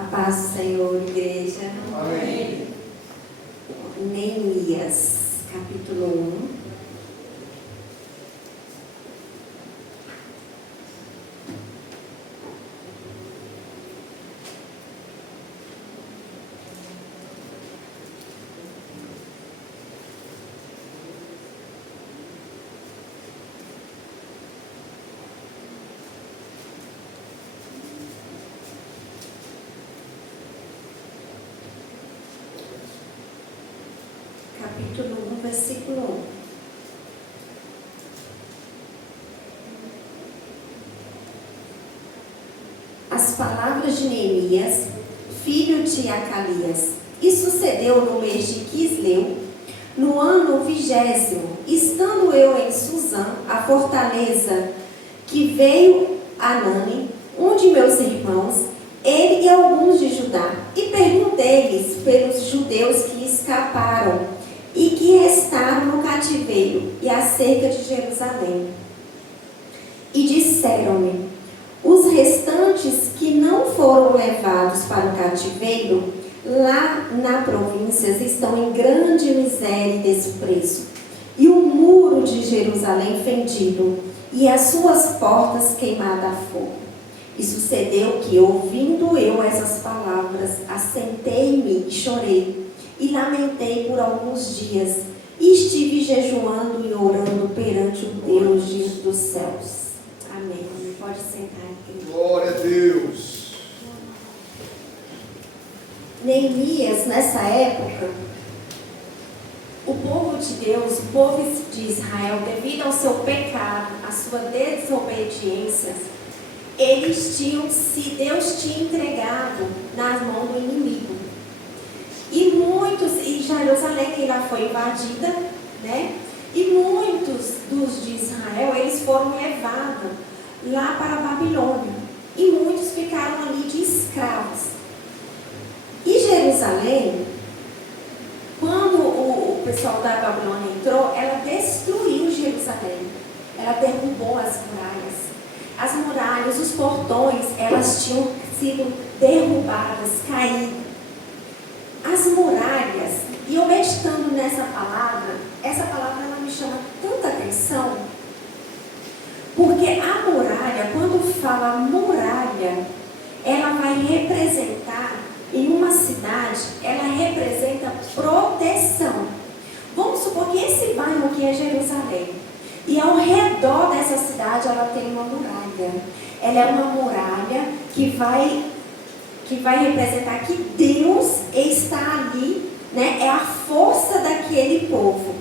A paz do Senhor, igreja. Amém. Neemias, capítulo 1. Capítulo 1, versículo 1. As palavras de Neemias, filho de Acalias. E sucedeu no mês de Quisleu, no ano 20º, estando eu em Susã, a fortaleza, que veio Anani, um de meus irmãos, ele e alguns de Judá, e perguntei-lhes pelos judeus que escaparam e que restaram no cativeiro e acerca de Jerusalém. E disseram-me: os restantes que não foram levados para o cativeiro, lá na província, estão em grande miséria e desprezo, e o muro de Jerusalém fendido, e as suas portas queimadas a fogo. E sucedeu que, ouvindo eu essas palavras, assentei-me e chorei, e lamentei por alguns dias, e estive jejuando e orando perante o Deus dos céus. Amém. Pode sentar aqui. Glória a Deus. Neemias, nessa época, o povo de Deus, o povo de Israel, devido ao seu pecado, à sua desobediência, Deus tinha entregado nas mãos do inimigo. E Jerusalém ainda foi invadida, né? E muitos dos de Israel, eles foram levados lá para a Babilônia. E muitos ficaram ali de escravos. E Jerusalém, quando o pessoal da Babilônia entrou, ela destruiu Jerusalém. Ela derrubou as muralhas. As muralhas, os portões, elas tinham sido derrubadas, caídas. As muralhas, e eu meditando nessa palavra, essa palavra ela me chama tanta atenção, porque a muralha, quando fala muralha, ela vai representar, em uma cidade, ela representa proteção. Vamos supor que esse bairro aqui é Jerusalém, e ao redor dessa cidade ela tem uma muralha. Ela é uma muralha que vai representar que Deus está ali, né? É a força daquele povo.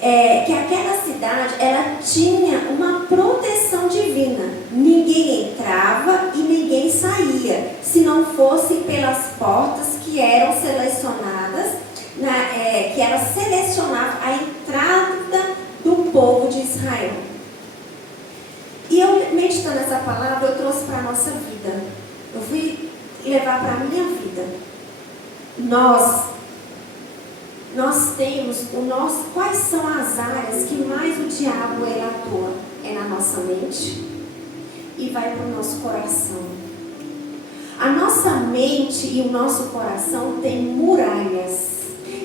Que aquela cidade, ela tinha uma proteção divina. Ninguém entrava e ninguém saía, se não fosse pelas portas que eram selecionadas, que ela selecionava a entrada do povo de Israel. E eu, meditando essa palavra, eu trouxe para a nossa vida. Eu fui levar para a minha vida. Nós temos quais são as áreas que mais o diabo ele atua? É na nossa mente e vai para o nosso coração. A nossa mente e o nosso coração tem muralhas.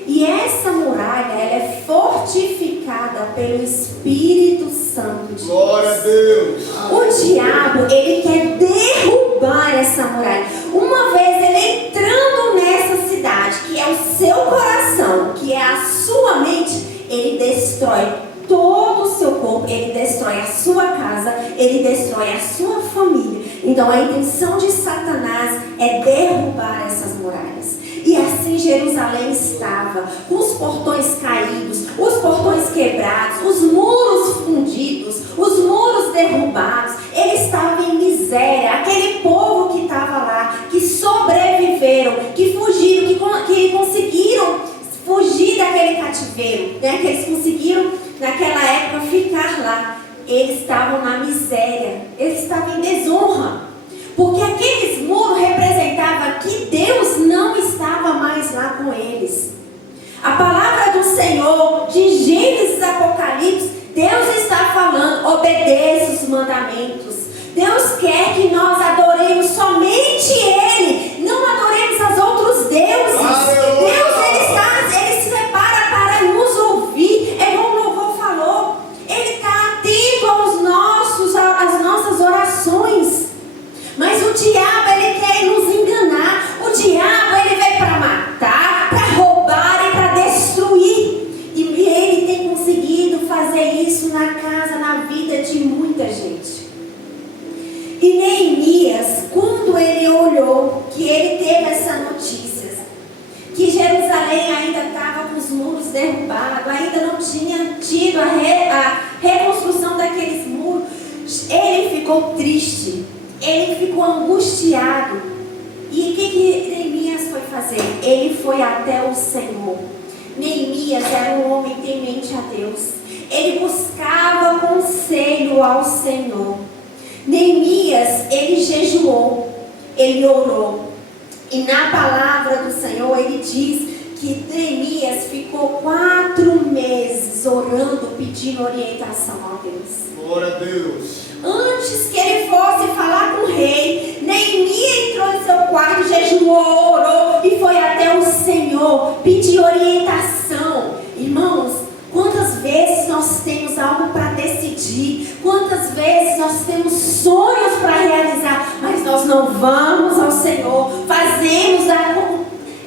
E essa muralha, ela é fortificada pelo Espírito Santo de Deus. Glória a Deus. O diabo, ele quer derrubar essa muralha. Uma vez ele entrando nessa cidade, que é o seu coração, que é a sua mente, ele destrói todo o seu corpo, ele destrói a sua casa, ele destrói a sua família. Então a intenção de Satanás é derrubar essas muralhas. E assim Jerusalém estava, com os portões caídos, os portões quebrados, os muros fundidos, os muros derrubados. Ele estava em miséria. Aquele povo que estava lá, que sobreviveram, que fugiram, que conseguiram fugir daquele cativeiro, né? Que eles conseguiram naquela época ficar lá. Eles estavam na miséria, eles estavam em desonra. Porque aqueles muros representavam que Deus não estava mais lá com eles. A palavra do Senhor, de Gênesis a Apocalipse, Deus está falando, obedeça os mandamentos. Deus quer que nós adoremos somente Ele. Não diabo, ele quer nos enganar. O diabo, ele veio para matar, para roubar e para destruir. E ele tem conseguido fazer isso na casa, na vida de muita gente. E Neemias, quando ele olhou, que ele teve essa notícia, que Jerusalém ainda estava com os muros derrubados, ainda não tinha tido a reconstrução daqueles muros, ele ficou triste, ele ficou angustiado. E o que Neemias foi fazer? Ele foi até o Senhor. Neemias era um homem temente a Deus. Ele buscava conselho ao Senhor. Neemias, ele jejuou, ele orou. E na palavra do Senhor, ele diz que Neemias ficou 4 meses orando, pedindo orientação a Deus. Glória a Deus. Antes que ele fosse falar com o rei, Neemias entrou no seu quarto, jejuou, orou e foi até o Senhor pedir orientação. Irmãos, quantas vezes nós temos algo para decidir, quantas vezes nós temos sonhos para realizar, mas nós não vamos ao Senhor, fazemos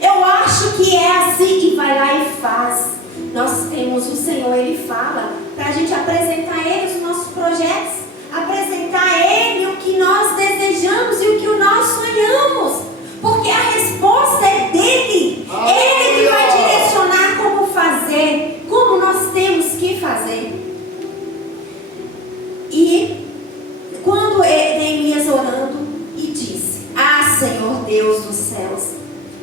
eu acho que é assim, e vai lá e faz. Nós temos o Senhor, Ele fala para a gente apresentar a Ele os nossos projetos, apresentar a Ele o que nós desejamos e o que nós sonhamos, porque a resposta é dEle. Ele que vai direcionar como fazer, como nós temos que fazer. E quando Neemias orando e disse: Ah, Senhor Deus dos céus,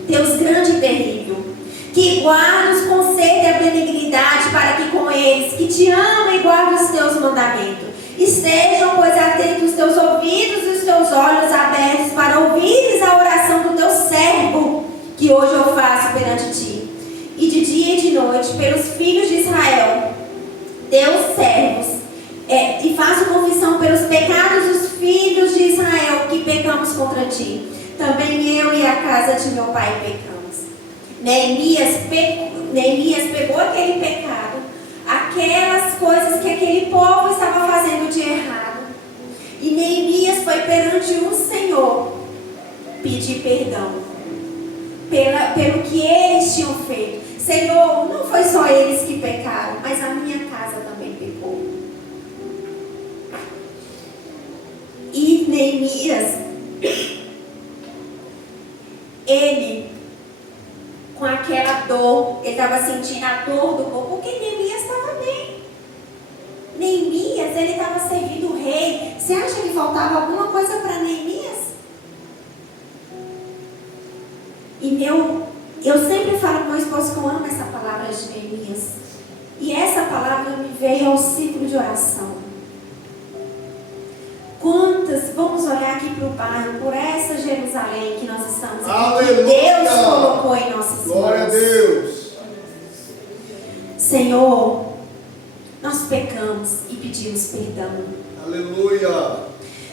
Deus grande e terrível, que guarda os conselhos e a benignidade para que com eles, que te amam e guardam os teus mandamentos, estejam, pois, atentos os teus ouvidos e os teus olhos abertos para ouvires a oração do teu servo, que hoje eu faço perante ti, e de dia e de noite, pelos filhos de Israel, teus servos, e faço confissão pelos pecados dos filhos de Israel que pecamos contra ti. Também eu e a casa de meu pai pecamos. Neemias pegou aquele pecado, aquelas coisas que aquele povo estava fazendo de errado, e Neemias foi perante o Senhor pedir perdão pelo que eles tinham feito. Senhor, não foi só eles que pecaram, mas a minha casa também pecou. E Neemias, ele, com aquela dor, ele estava sentindo a dor do povo, porque Neemias estava bem. Neemias, ele estava servindo o rei. Você acha que faltava alguma coisa para Neemias? E eu sempre falo com meu esposo que eu amo essa palavra de Neemias. E essa palavra me veio ao ciclo de oração. Vamos olhar aqui para o bairro, por essa Jerusalém que nós estamos aqui. Aleluia. Deus colocou em nossas mãos. Glória a Deus. Senhor, nós pecamos e pedimos perdão. Aleluia.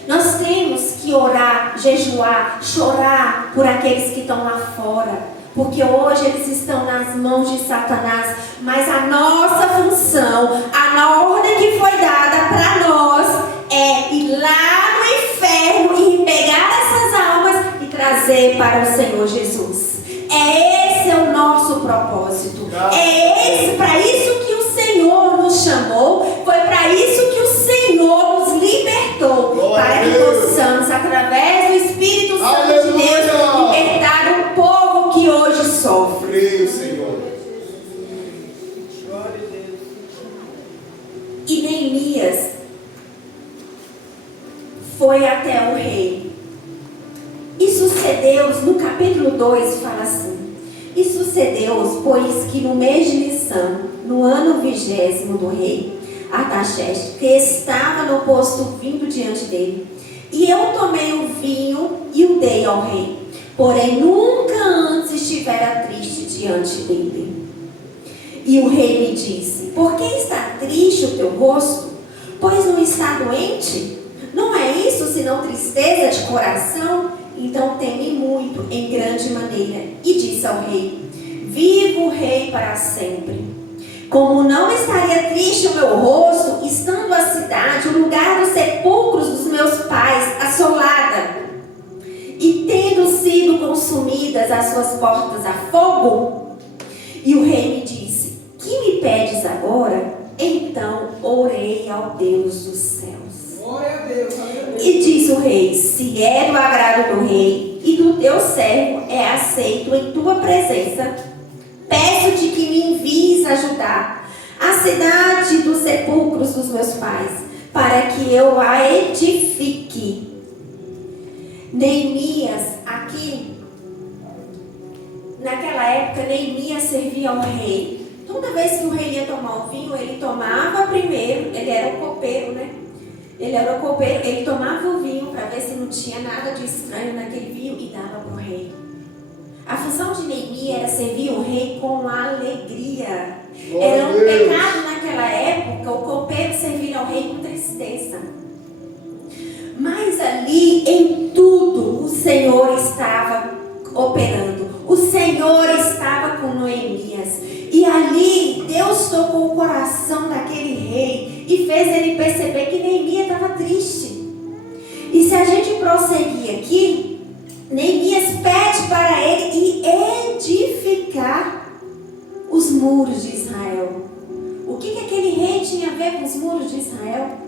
Nós temos que orar, jejuar, chorar por aqueles que estão lá fora, porque hoje eles estão nas mãos de Satanás, mas a nossa função, a ordem que foi dada para nós é ir lá no inferno e pegar essas almas e trazer para o Senhor Jesus. Esse é o nosso propósito. Para isso que o Senhor nos chamou, foi para isso que o Senhor nos libertou, para que possamos, através do Espírito Santo de Deus, libertar o povo que hoje sofre. Creio, Senhor. E Neemias foi até o rei. E sucedeu, no capítulo 2 fala assim: E sucedeu, pois, que no mês de Nissan, no ano 20º do rei Artaxerxes, que estava no posto vindo diante dele, e eu tomei o vinho e o dei ao rei, porém nunca antes estivera triste diante dele. E o rei me disse: Por que está triste o teu rosto? Pois não está doente? Não é isso senão tristeza de coração? Então teme muito, em grande maneira. E disse ao rei: Viva o rei para sempre. Como não estaria triste o meu rosto, estando a cidade, o lugar dos sepulcros dos meus pais, assolada. e tendo sido consumidas as suas portas a fogo? E o rei me disse: que me pedes agora? Então orei ao Deus dos céus. Glória a Deus. E diz o rei: se é do agrado do rei e do teu servo é aceito em tua presença, peço-te que me envies ajudar a cidade dos sepulcros dos meus pais, para que eu a edifique. Neemias, aqui, naquela época, Neemias servia ao rei. Toda vez que o rei ia tomar o vinho, ele tomava primeiro, ele era o copeiro, né? Ele era o copeiro, ele tomava o vinho para ver se não tinha nada de estranho naquele vinho e dava para o rei. A função de Neemias era servir o rei com alegria. Era um pecado naquela época o copeiro servir ao rei com tristeza. Mas ali, em tudo, o Senhor estava operando. O Senhor estava com Neemias. E ali, Deus tocou o coração daquele rei e fez ele perceber que Neemias estava triste. E se a gente prosseguir aqui, Neemias pede para ele edificar os muros de Israel. O que aquele rei tinha a ver com os muros de Israel?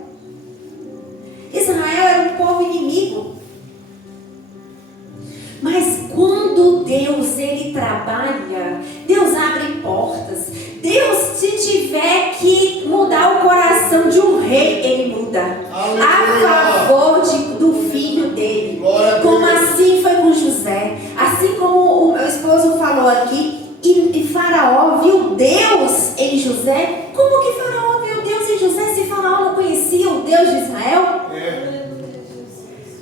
Israel era um povo inimigo. Mas quando Deus, ele trabalha, Deus abre portas. Deus, se tiver que mudar o coração de um rei, ele muda. Aleluia. A favor do filho dele. Como assim foi com José. Assim como o meu esposo falou aqui, e Faraó viu Deus em José. Como que Faraó viu Deus em José se Faraó não conhecia o Deus de Israel?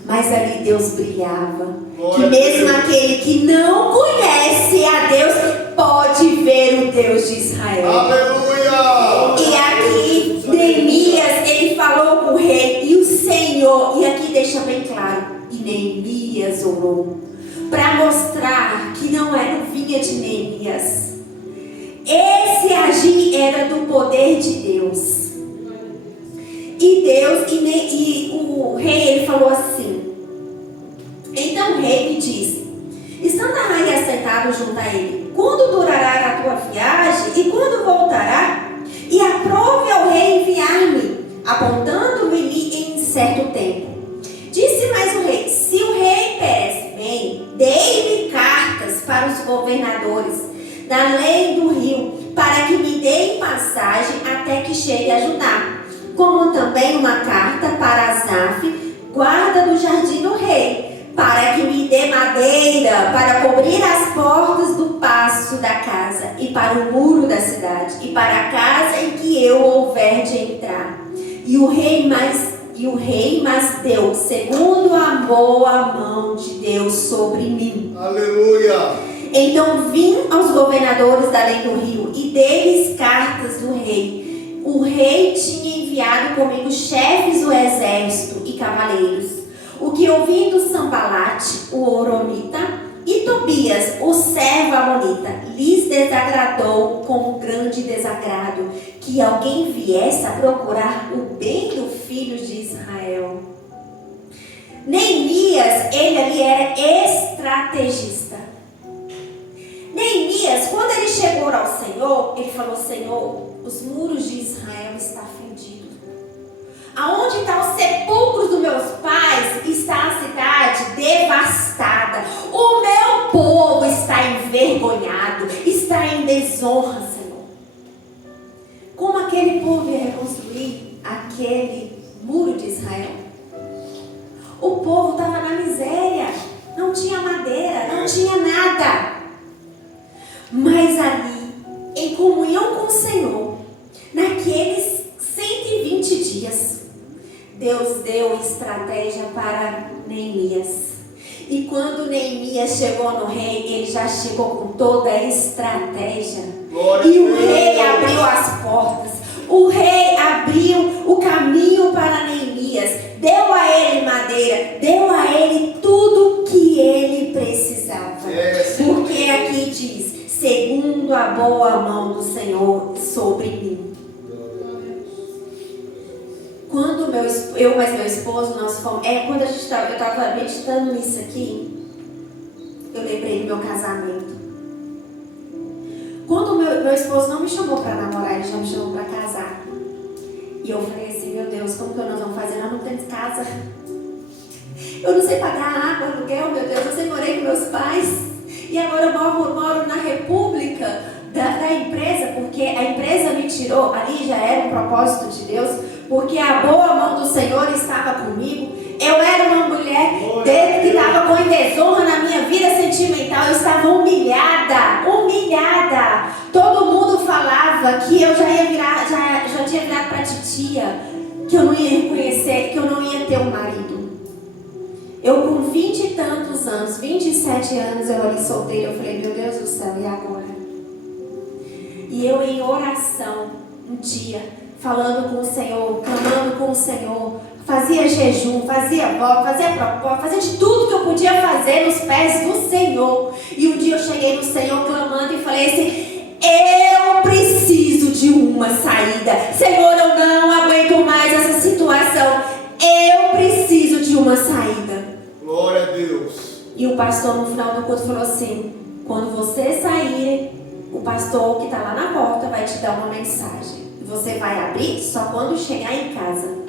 Mas ali Deus brilhava. Que mesmo aquele que não conhece a Deus pode ver o Deus de Israel. Aleluia! E aqui Neemias, ele falou com o rei e o Senhor, e aqui deixa bem claro, e Neemias orou para mostrar que não vinha de Neemias. Esse agir era do poder de Deus. E Deus, e o rei, ele falou assim. Então o rei me disse: estando a rainha sentado junto a ele, quando durará a tua viagem e quando voltará? E aprove ao rei enviar-me, apontando-me em certo tempo. Disse mais o rei: se o rei parece bem, dei-me cartas para os governadores da lei do rio, para que me deem passagem até que chegue a Judá, como também uma carta para Asaf, guarda do jardim do rei, para que me dê madeira para cobrir as portas do paço da casa e para o muro da cidade e para a casa em que eu houver de entrar. E o rei mas deu segundo a boa mão de Deus sobre mim. Aleluia! Então vim aos governadores da lei do rio e dei-lhes cartas do rei. O rei tinha enviado comigo chefes do exército e cavaleiros. O que ouvindo Sambalate, o Horonita, e Tobias, o servo amonita, lhes desagradou com grande desagrado que alguém viesse a procurar o bem do filho de Israel. Neemias, ele ali era estrategista. Neemias, quando ele chegou ao Senhor, ele falou: Senhor, os muros de Israel estão fendidos. Aonde estão os sepulcros dos meus pais, está a cidade devastada. O meu povo está envergonhado, está em desonra, Senhor. Como aquele povo ia reconstruir aquele muro de Israel? O povo estava na miséria, não tinha madeira, não tinha nada. Mas ali, em comunhão com o Senhor, naqueles 120 dias, Deus deu estratégia para Neemias. E quando Neemias chegou no rei, ele já chegou com toda a estratégia. E o rei abriu as portas. O rei abriu o caminho para Neemias. Deu a ele madeira. Deu a ele tudo que ele precisava. Porque aqui diz: segundo a boa mão do Senhor sobre mim. Quando eu mais meu esposo, nós fomos, quando eu estava meditando nisso aqui, lembrei do meu casamento. Quando meu esposo não me chamou para namorar, ele já me chamou para casar. E eu falei assim, meu Deus, como que nós vamos fazer? Nós não temos casa. Eu não sei pagar água, aluguel, meu Deus. Eu sempre morei com meus pais. E agora eu moro na república da empresa, porque a empresa me tirou. Ali já era um propósito de Deus, porque a boa mão do Senhor estava comigo. Eu era uma mulher dele que estava com desonra na minha vida sentimental. Eu estava humilhada. Todo mundo falava que eu já tinha virado para titia, que eu não ia reconhecer, que eu não ia ter um marido. Eu com 20 e tantos anos, 27 anos, eu olhei solteira, eu falei, meu Deus do céu, e agora? E eu em oração, um dia, falando com o Senhor, clamando com o Senhor, fazia jejum, fazia voto, fazia propósito, fazia de tudo que eu podia fazer nos pés do Senhor. E um dia eu cheguei no Senhor clamando e falei assim, eu preciso de uma saída. Senhor, eu não aguento mais essa situação. Eu preciso de uma saída. Glória a Deus. E o pastor no final do culto falou assim, quando você sair, o pastor que está lá na porta vai te dar uma mensagem. Você vai abrir só quando chegar em casa.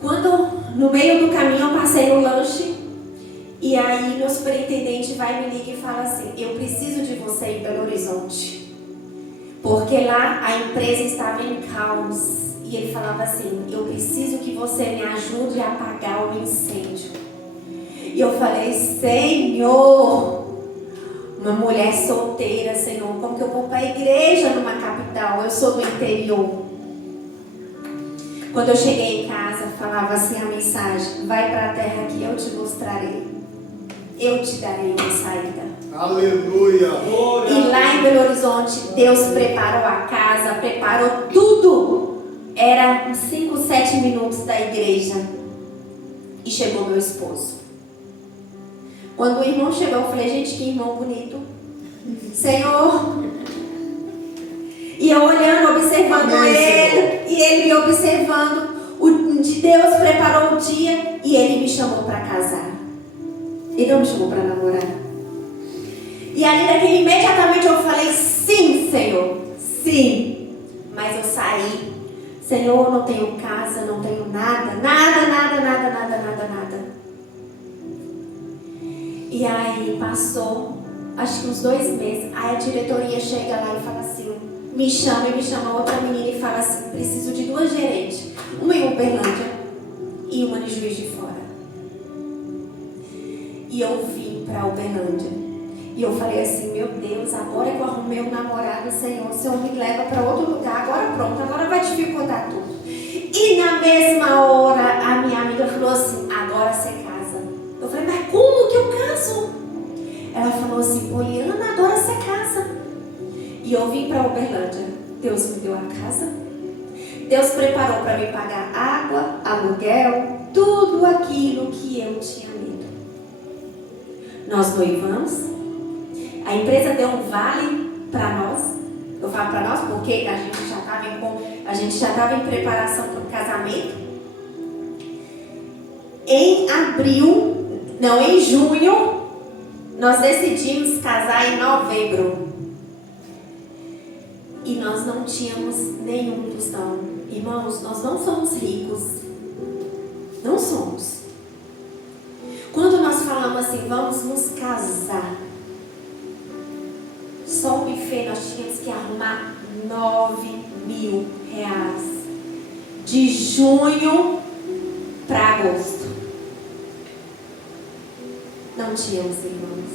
Quando no meio do caminho eu passei no lanche, e aí meu superintendente vai me ligar e fala assim, eu preciso de você em Belo Horizonte, porque lá a empresa estava em caos. E ele falava assim, eu preciso que você me ajude a apagar o incêndio. E eu falei, Senhor, uma mulher solteira, Senhor, como que eu vou para a igreja numa capital? Eu sou do interior. Quando eu cheguei em casa, falava assim a mensagem, vai para a terra que eu te mostrarei. Eu te darei uma saída. Aleluia. E lá em Belo Horizonte, Deus preparou a casa, preparou tudo. Era uns 5, 7 minutos da igreja. E chegou meu esposo. Quando o irmão chegou, eu falei, gente, que irmão bonito. Senhor. E eu olhando, observando ele. E ele me observando. Deus preparou o dia e ele me chamou para casar. Ele não me chamou para namorar. E ali imediatamente eu falei, sim, Senhor. Sim. Mas eu saí. Senhor, não tenho casa, não tenho nada. E aí passou, acho que uns 2 meses. Aí a diretoria chega lá e fala assim, me chama outra menina e fala assim, preciso de 2 gerentes. Uma em Uberlândia e uma em Juiz de Fora. E eu vim para Uberlândia. E eu falei assim, meu Deus, agora que eu arrumei um namorado, Senhor, o Senhor me leva para outro lugar, agora pronto, agora vai dificultar tudo. E na mesma hora, a minha amiga falou assim, agora você casa. Eu falei, mas como que eu caso? Ela falou assim, Poliana, agora você casa. E eu vim para Uberlândia. Deus me deu a casa. Deus preparou para me pagar água, aluguel, tudo aquilo que eu tinha medo. Nós noivamos. A empresa deu um vale para nós. Eu falo para nós porque a gente já estava em preparação para o casamento. Em junho, nós decidimos casar em novembro. E nós não tínhamos nenhum tostão. Irmãos, nós não somos ricos. Não somos. Quando nós falamos assim, vamos nos casar, só o buffet nós tínhamos que arrumar R$9.000. De junho para agosto. Não tínhamos, irmãos.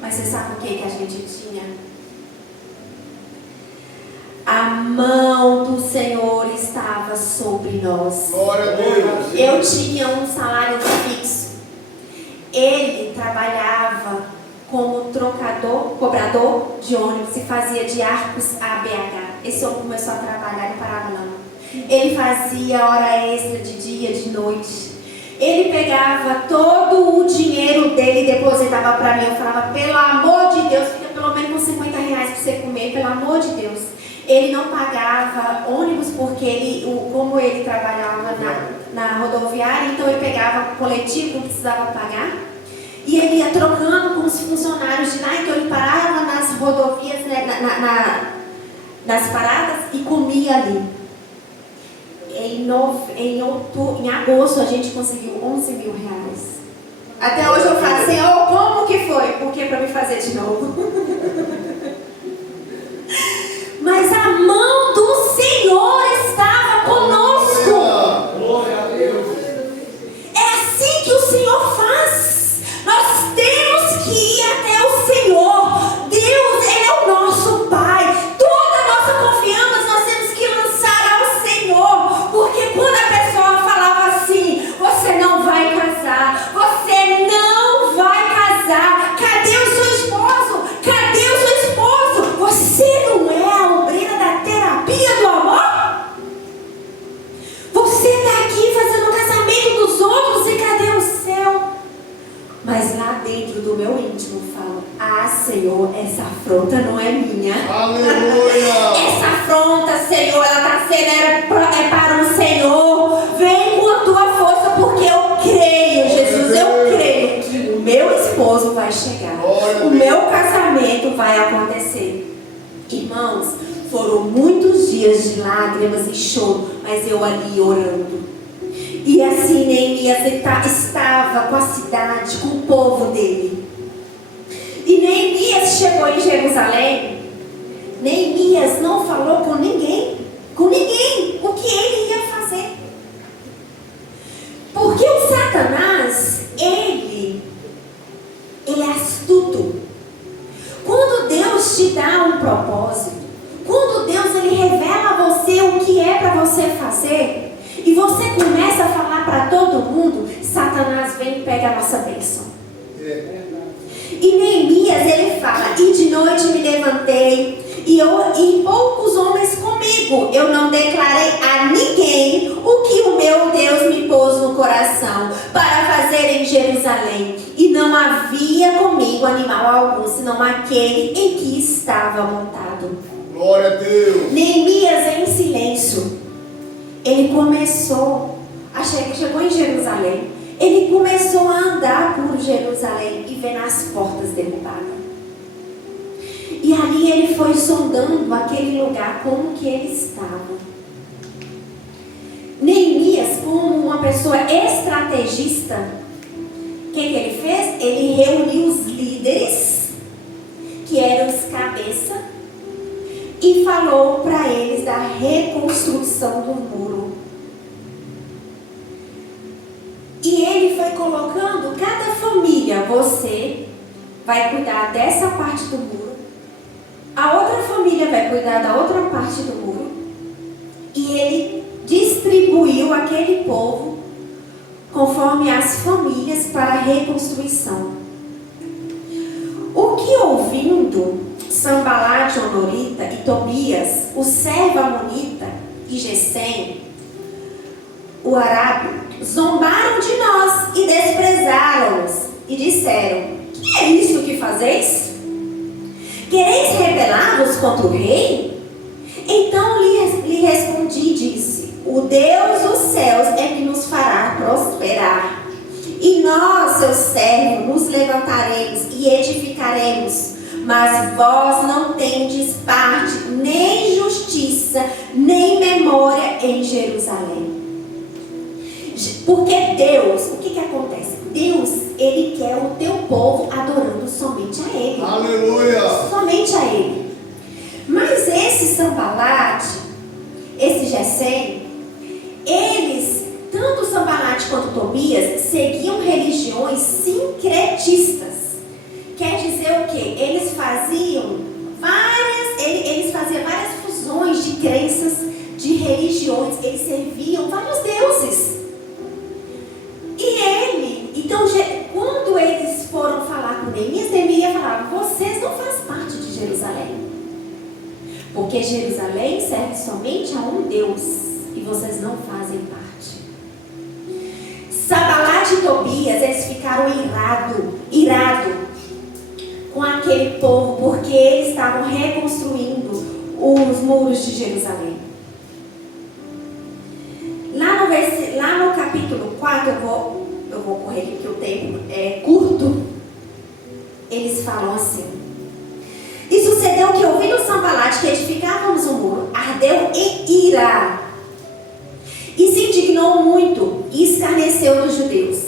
Mas você sabe o que a gente tinha? A mão do Senhor estava sobre nós. Glória a Deus. Eu tinha um salário fixo. Ele trabalhava como cobrador de ônibus e fazia de Arcos a BH. Esse homem começou a trabalhar, não parava não. Ele fazia hora extra de dia, de noite. Ele pegava todo o dinheiro dele e depositava para mim. Eu falava, pelo amor de Deus, fica pelo menos com R$50 para você comer, pelo amor de Deus. Ele não pagava ônibus porque como ele trabalhava na rodoviária, então ele pegava coletivo, não precisava pagar. E E ele ia trocando com os funcionários de lá, então ele parava nas rodovias, né, nas paradas e comia ali. Em agosto a gente conseguiu 11 mil reais. Até hoje eu falo, Senhor, como que foi? Porque para me fazer de novo. Mas a mão do Senhor estava conosco. Glória a Deus. É assim que o Senhor faz. Nós temos que ir até o Senhor. Deus, Ele é o nosso Pai. Toda a nossa confiança nós temos que lançar ao Senhor. Porque quando a pessoa falava assim, você não vai casar, você não vai casar, cadê o seu esposo? Cadê o seu esposo? Você não é a obreira da terapia do amor? Você está aqui fazendo o casamento dos outros e cadê o seu? Mas lá dentro do meu íntimo falo, Senhor, essa afronta não é minha. Aleluia. Essa afronta, Senhor, ela está sendo para o Senhor. Vem com a tua força, porque eu creio, Jesus, eu creio que o meu esposo vai chegar. O meu casamento vai acontecer. Irmãos, foram muitos dias de lágrimas e choro, mas eu ali orando. E assim Neemias estava com a cidade, com o povo dele. E Neemias chegou em Jerusalém. Neemias não falou com ninguém, o que ele ia fazer. Porque o Satanás, ele é astuto. Quando Deus te dá um propósito, quando Deus ele revela a você o que é para você fazer, e você começa a falar para todo mundo, Satanás vem e pega a nossa bênção. E Neemias ele fala, e de noite me levantei, e poucos homens comigo, eu não declarei a ninguém o que o meu Deus me pôs no coração para fazer em Jerusalém. E não havia comigo animal algum, senão aquele em que estava montado. Glória a Deus. Neemias em silêncio. Ele começou, chegou em Jerusalém. Ele começou a andar por Jerusalém e ver as portas derrubadas. E ali ele foi sondando aquele lugar, como que ele estava. Neemias, como uma pessoa estrategista, o que ele fez? Ele reuniu os líderes, que eram os cabeças, e falou para eles da reconstrução do muro. E ele foi colocando cada família, você vai cuidar dessa parte do muro, a outra família vai cuidar da outra parte do muro, e ele distribuiu aquele povo conforme as famílias para a reconstrução. O que ouvindo Sanbalate, Horonita e Tobias, o servo amonita e Gesem, o arábio, zombaram de nós e desprezaram-nos e disseram: que é isso que fazeis? Quereis rebelar-vos contra o rei? Então lhe respondi e disse: o Deus dos céus é que nos fará prosperar, e nós, seus servos, nos levantaremos e edificaremos. Mas vós não tendes parte, nem justiça, nem memória em Jerusalém. Porque Deus, o que acontece? Deus, Ele quer o teu povo adorando somente a Ele. Aleluia. Somente a Ele. Mas esse Sanbalate, esse Gesem, eles, tanto Sanbalate quanto Tobias, seguiam religiões sincretistas. Quer dizer o quê? Eles faziam várias fusões de crenças, de religiões. Eles serviam vários deuses. Então, quando eles foram falar com Neemias, Neemias falava: vocês não fazem parte de Jerusalém, porque Jerusalém serve somente a um Deus, e vocês não fazem parte. Sanbalate e Tobias, eles ficaram irados com aquele povo, porque eles estavam reconstruindo os muros de Jerusalém. Lá no capítulo 4, eu vou correr aqui porque o tempo é curto. eles falam assim: e sucedeu que, ouvindo Sanbalate que edificávamos o muro, ardeu em ira, e se indignou muito, e escarneceu dos judeus.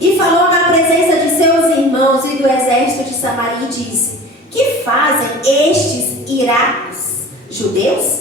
E falou na presença de seus irmãos e do exército de Samaria, e disse: que fazem estes irados judeus?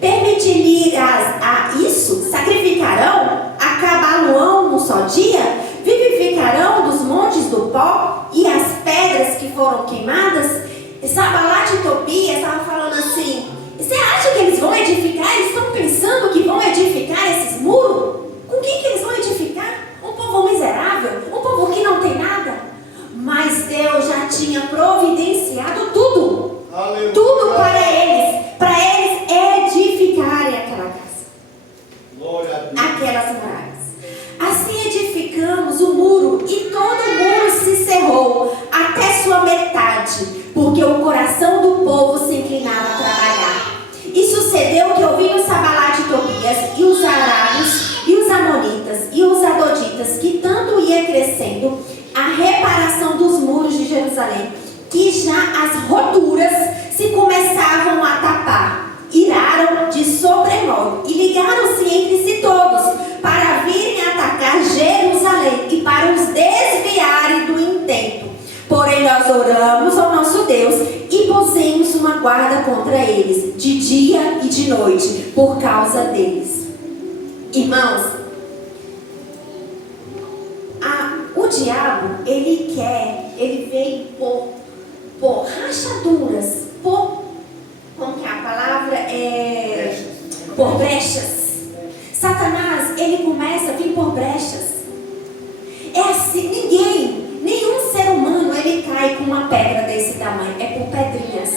Permitir-lhes a isso? Sacrificarão? Acabá-lo-ão num só dia? Vivificarão dos montes do pó e as pedras que foram queimadas? Sanbalate e Tobias estavam falando assim: você acha que eles vão edificar? Eles estão pensando que vão edificar esses muros? Com quem que eles vão edificar? Um povo miserável? Um povo que não tem nada? Mas Deus já tinha providenciado tudo. Aleluia. Tudo para eles edificarem aquela casa. Glória a Deus. Aquelas muralhas. Assim edificamos o muro, e todo o muro se cerrou até sua metade, porque o coração do povo se inclinava a trabalhar. E sucedeu que, ouvindo Sanbalate e Tobias, e os arábios, e os amonitas, e os adoditas, que tanto ia crescendo a reparação dos muros de Jerusalém, que já as roturas se começavam a tapar, iraram de sobremodo, e ligaram-se entre si todos, para virem atacar Jerusalém, e para os desviarem do intento. Porém nós oramos ao nosso Deus, e pusemos uma guarda contra eles, de dia e de noite, por causa deles. Irmãos, o diabo, ele vem por rachaduras, como que é a palavra? Por brechas. Satanás, ele começa a vir por brechas. É assim, nenhum ser humano, ele cai com uma pedra desse tamanho. É por pedrinhas.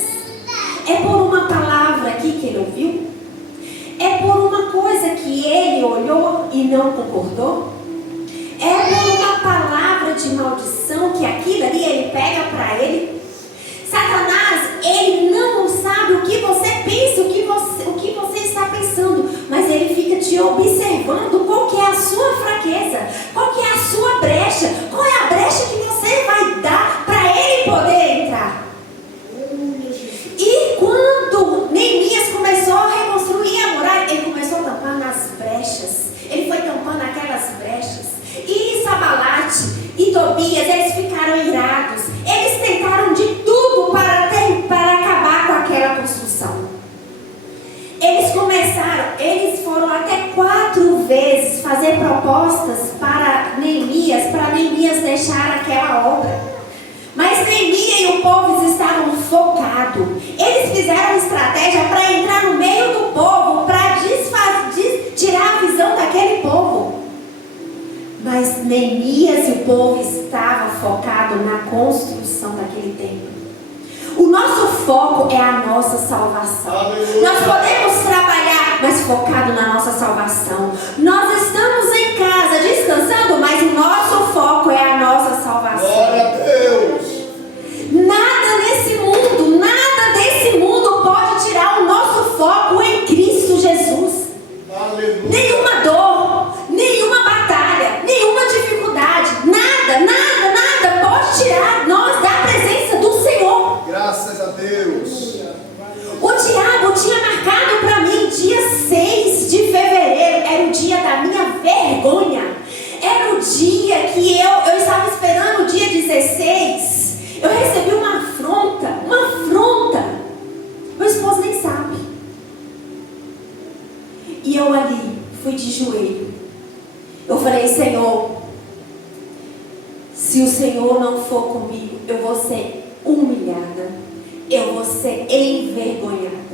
É por uma palavra aqui que ele ouviu. É por uma coisa que ele olhou e não concordou. É por uma palavra de maldição que aquilo ali ele pega para ele. Satanás, ele não sabe o que você pensa, o que você está pensando, mas ele fica te observando qual que é a sua fraqueza, qual que é a sua brecha, qual é a brecha que você vai dar para ele poder entrar. E quando Neemias começou a reconstruir a muralha, ele começou a tampar nas brechas, ele foi tampando aquelas brechas. E Sanbalate e Tobias, eles ficaram irados. Eles tentaram de tudo para acabar com aquela construção. Eles foram até 4 vezes fazer propostas para Neemias deixar aquela obra. Mas Neemias e o povo estavam focados. Eles fizeram estratégia para entrar no meio do povo, para tirar a visão daquele povo. Mas Neemias e o povo estavam focados na construção daquele templo. O nosso foco é a nossa salvação. Aleluia. Nós podemos trabalhar, mas focado na nossa salvação. Nós estamos em casa descansando, mas o nosso foco é a nossa salvação. Glória a Deus. Nada desse mundo pode tirar o nosso foco em Cristo Jesus. Aleluia. Nenhuma dor, nenhuma batalha, nenhuma dificuldade, nada pode tirar nós da presença do Senhor. Graças a Deus. O diabo tinha marcado para mim dia 6 de fevereiro, era o dia da minha vergonha. Era o dia que eu estava esperando o dia 16. Eu recebi uma afronta. Meu esposo nem sabe. E eu ali fui de joelho. Eu falei: Senhor, se o Senhor não for comigo, eu vou ser humilhada, eu vou ser envergonhada.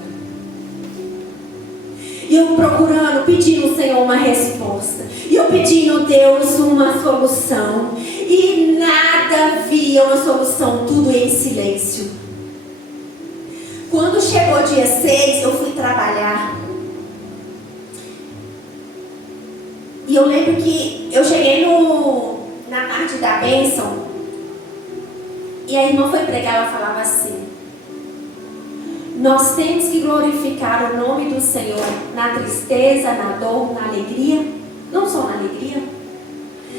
E eu procurando, pedindo ao Senhor uma resposta, e eu pedindo a Deus uma solução, e nada via uma solução, tudo em silêncio. Quando chegou dia 6, eu fui trabalhar. E eu lembro que eu cheguei na parte da bênção, e a irmã foi pregar, ela falava assim: nós temos que glorificar o nome do Senhor na tristeza, na dor, na alegria, não só na alegria.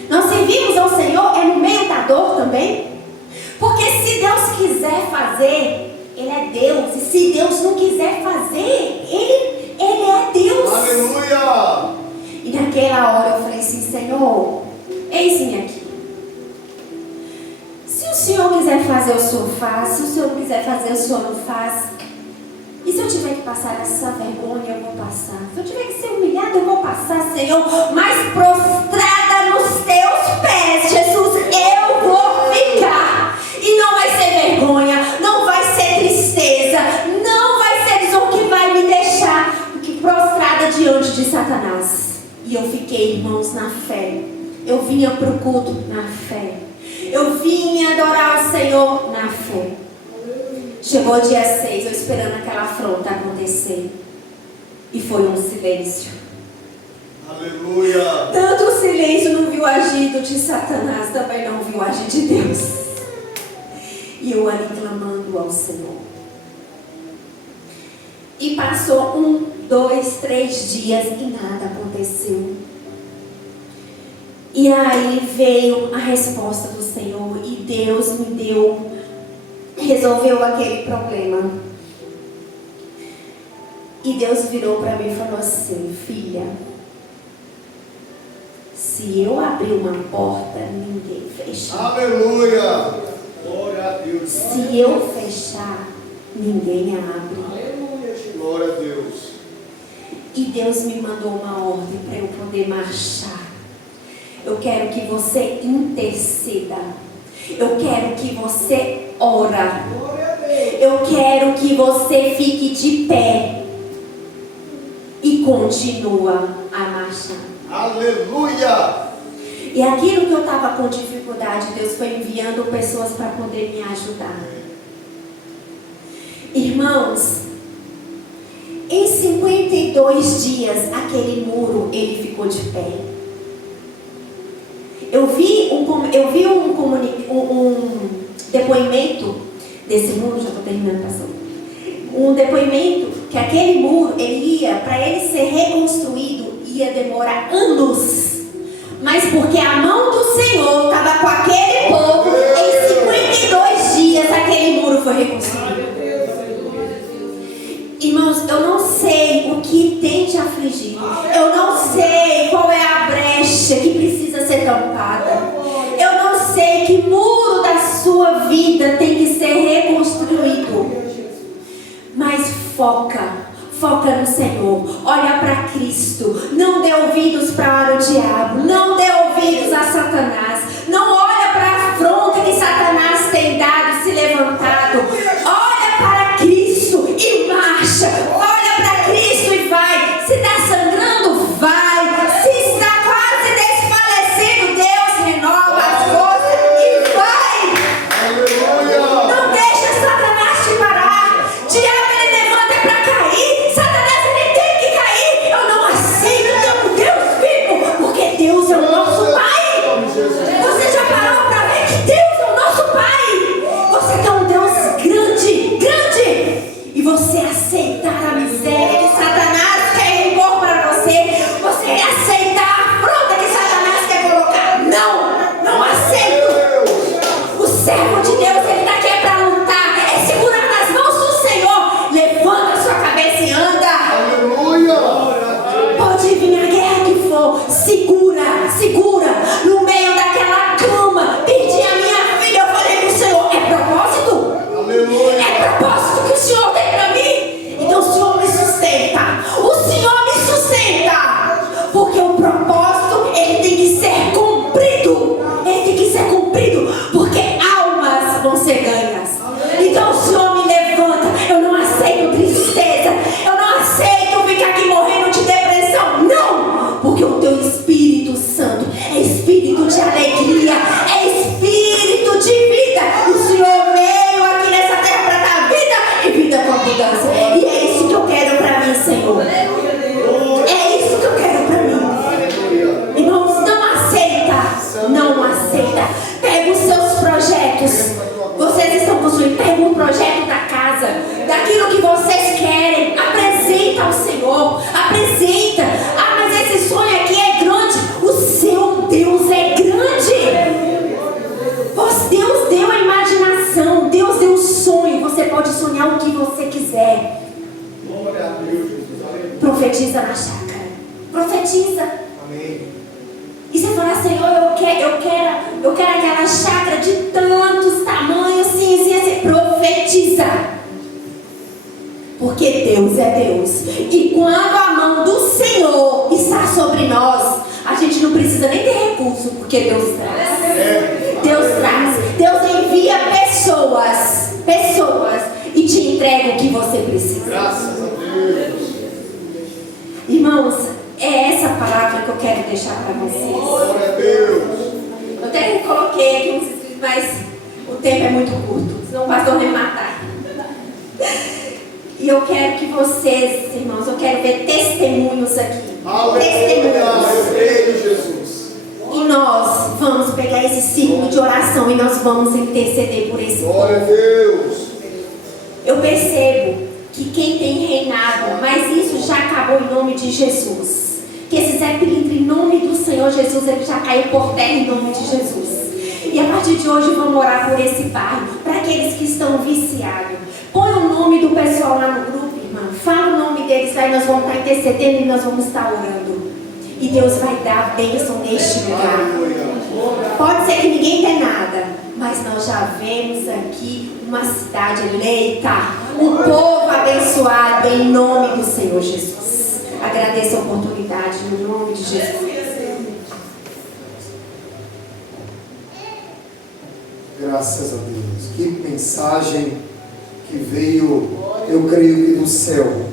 Nós servimos ao Senhor no meio da dor também, porque se Deus quiser fazer, Ele é Deus. E se Deus não quiser fazer, Ele é Deus. Aleluia. E naquela hora eu falei assim: Senhor, eis-me aqui. Se o Senhor quiser fazer, o Senhor faz. Se o Senhor não quiser fazer, o Senhor não faz. E se eu tiver que passar essa vergonha, eu vou passar. Se eu tiver que ser humilhada, eu vou passar, Senhor. Mas prostrada nos teus pés, Jesus, eu vou ficar. E não vai ser vergonha, não vai ser tristeza, não vai ser isso que vai me deixar prostrada diante de Satanás. E eu fiquei, irmãos, na fé. Eu vinha para o culto na fé. Eu vinha adorar o Senhor na fé. Chegou o dia 6, eu esperando aquela afronta acontecer. E foi um silêncio. Aleluia. Tanto o silêncio não viu agido de Satanás, também não viu agir de Deus. E eu ali clamando ao Senhor. E passou 1, 2, 3 dias e nada aconteceu. E aí veio a resposta do Senhor e Deus resolveu aquele problema. E Deus virou para mim e falou assim: filha, se eu abrir uma porta, ninguém fecha. Aleluia. Glória a Deus. Se eu fechar, ninguém abre. Aleluia. Glória a Deus. E Deus me mandou uma ordem para eu poder marchar. Eu quero que você interceda. Eu quero que você ora. Eu quero que você fique de pé e continua a marchar. Aleluia. E aquilo que eu estava com dificuldade, Deus foi enviando pessoas para poder me ajudar. Irmãos, em 52 dias, aquele muro, ele ficou de pé. Eu vi um depoimento desse muro, já estou terminando, pastor. Um depoimento que aquele muro, para ele ser reconstruído, ia demorar anos. Mas porque a mão do Senhor estava com aquele povo, em 52 dias aquele muro foi reconstruído. Irmãos, eu não sei o que tem te afligido. Eu não sei qual é a brecha que precisa ser tampada. Eu não sei que muro da sua vida tem que ser reconstruído. Mas foca no Senhor. Olha para Cristo. Não dê ouvidos para o diabo. Não dê ouvidos a Satanás. Não olha para a afronta que Satanás tem dado, se levantado. Olha para Cristo e marcha. Olha para Cristo e vai. Se está sangrando, vai. Se está quase desfalecendo, Deus renova as forças e vai. Aleluia. Não deixa Satanás te parar. Diabo, ele levanta para cair. Satanás, ele tem que cair. Eu não aceito ter um Deus vivo, porque Deus é o nosso Pai. Você já parou para ver que Deus é o nosso Pai? Você tem um Deus grande, grande. E você aceitar a miséria que Satanás quer impor para você, você aceitar a afronta que Satanás quer colocar. Não aceito. O servo de Deus, ele está aqui para lutar, é segurar nas mãos do Senhor. Levanta a sua cabeça e anda. Aleluia. Pode vir a guerra que for, segura, no meio daquela cama. Perdi a minha filha, eu falei para o Senhor: é propósito? Aleluia. É propósito que o Senhor tem para mim? Então o Senhor me sustenta. O Senhor me sustenta. Porque o propósito, ele tem que ser cumprido. Ele tem que ser cumprido. Porque almas vão ser pode sonhar o que você quiser. Glória a Deus, Jesus. Aleluia. Profetiza na chácara. Profetiza. Amém. E você fala, Senhor, eu quero aquela chácara de tantos tamanhos, assim. Profetiza. Porque Deus é Deus. E quando a mão do Senhor está sobre nós, a gente não precisa nem ter recurso, porque Deus traz. Deus traz. Deus envia pessoas e te entrega o que você precisa. Graças a Deus. Irmãos, é essa palavra que eu quero deixar para vocês. Glória a Deus. Eu até coloquei aqui uns escritos, mas o tempo é muito curto, senão o pastor vai me matar. E eu quero que vocês, irmãos, eu quero ver testemunhos aqui. Aleluia. Eu creio, Jesus. E nós vamos pegar esse círculo de oração e nós vamos interceder por esse povo. Glória a Deus. Eu percebo que quem tem reinado, mas isso já acabou em nome de Jesus. Que esse Zé Pilintra, em nome do Senhor Jesus, ele já caiu por terra em nome de Jesus. E a partir de hoje vamos orar por esse bairro, para aqueles que estão viciados. Põe o nome do pessoal lá no grupo, irmão. Fala o nome deles lá e nós vamos estar intercedendo e nós vamos estar orando. E Deus vai dar a bênção neste lugar. Aleluia. Pode ser que ninguém tenha nada, mas nós já vemos aqui uma cidade eleita, um povo abençoado em nome do Senhor Jesus. Agradeço a oportunidade no nome de Jesus. Graças a Deus. Que mensagem que veio, eu creio que do céu.